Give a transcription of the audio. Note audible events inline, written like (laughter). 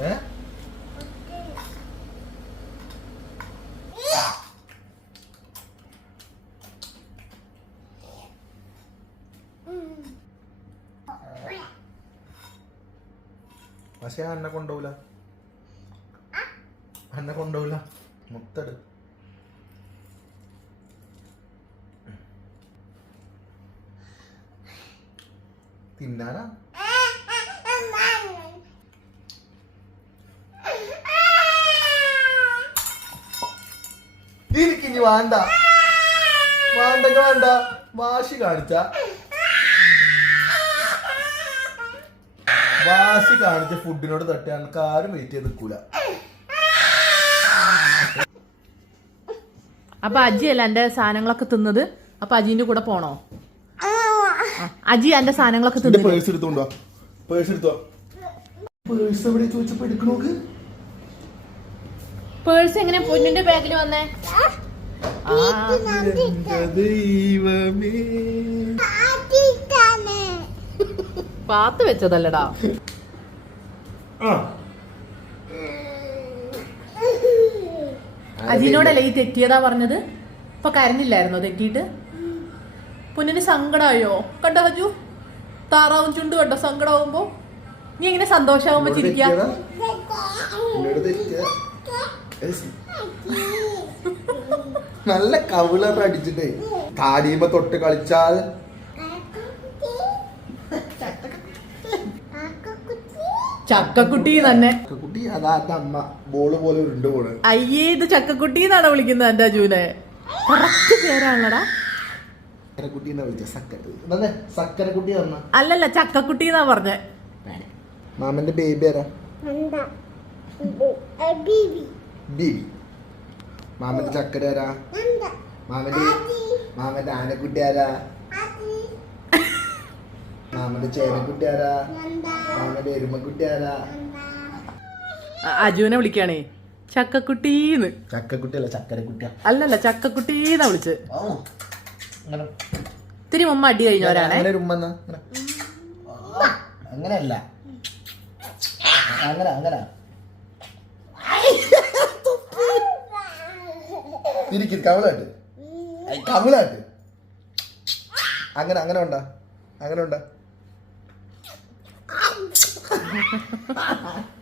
ഏ പക്ഷെ അന്നെ കൊണ്ടുപോല അന്നെ കൊണ്ടുപോല മുത്തട് തിന്നാനാ എനിക്കിനി വേണ്ട. വേണ്ടെങ്കിൽ വേണ്ട. വാശി കാണിച്ച. വാശി കാണിച്ച ഫുഡിനോട് തട്ടി എനിക്ക് ആരും വെയിറ്റ് ചെയ്ത് നിൽക്കൂല. അപ്പൊ അജിയല്ല എന്റെ സാധനങ്ങളൊക്കെ തിന്നത്? അപ്പൊ അജിന്റെ കൂടെ പോണോ? അജി എന്റെ സാധനങ്ങളൊക്കെ പേഴ്സ് എടുത്തോണ്ടോ പേഴ്സ് എടുത്തോ. പേഴ്സ് എവിടെ ചോദിച്ചപ്പോ എടുക്കണോക്ക്? പേഴ്സ് എങ്ങനെ പൊന്നിന്റെ ബാഗിൽ വന്നേ? പാത്ത് വെച്ചതല്ലടാ. അതിനോടല്ല അജീനോടല്ലേ ഈ തെറ്റിയതാ പറഞ്ഞത്? ഇപ്പൊ കരഞ്ഞില്ലായിരുന്നോ തെറ്റിയിട്ട്? പൊന്നിന് സങ്കടമായോ കണ്ടോ അജു? താറാവും ചുണ്ട് കണ്ടോ സങ്കടാവുമ്പോ? നീ എങ്ങനെ സന്തോഷാവുമ്പോ ചിരിക്കാ തെറ്റിയതാ? എന്നോട് തെറ്റിയതാ? ഏസ്. നല്ല കവിളർ അടിച്ചിട്ടേ താടിയുമ്പോ തൊട്ട് കളിച്ചാൽ. ചക്കക്കുട്ടി തന്നെ. ചക്കക്കുട്ടി അതാ എന്റെ അമ്മ. ബോൾ പോലെ ഉരുണ്ട് പോണ്. അയ്യേ ഇത് ചക്കക്കുട്ടി എന്നാണ് വിളിക്കുന്നത് എന്റെ അജുവിനെ? കറക്റ്റ് പേരാണടാ ചക്കരക്കുട്ടി എന്നാ വിളിച്ച? സക്കര സക്കരക്കുട്ടി പറഞ്ഞ അല്ലല്ല ചക്കക്കുട്ടി എന്നാ പറഞ്ഞേ. മാമന്റെ ബേബി ആരാ? ബേബി മാമന്റെ ചക്കര ആരാ? മാമന്റെ മാമന്റെ ആനക്കുട്ടി ആരാ? മാമന്റെ ചേനക്കുട്ടി ആരാ? മാമന്റെ എരുമക്കുട്ടി ആരാ? അജുവിനെ വിളിക്കാണേ ചക്കക്കുട്ടീന്ന്. ചക്കക്കുട്ടി അല്ല ചക്കരക്കുട്ടിയാ. അല്ലല്ല ചക്കക്കുട്ടീന്നാ വിളിച്ച് ഇത്തിരി മുമ്പ് അടി കഴിഞ്ഞവരാണേ ഉമ്മ? അങ്ങനെയല്ല. അങ്ങനെ അങ്ങനെ. ഇരിക്കും. കവിളാട്ട് ഐ, കവിളാട്ട് അങ്ങനെ അങ്ങനെ ഉണ്ടാ. അങ്ങനെ ഉണ്ടാ. (laughs)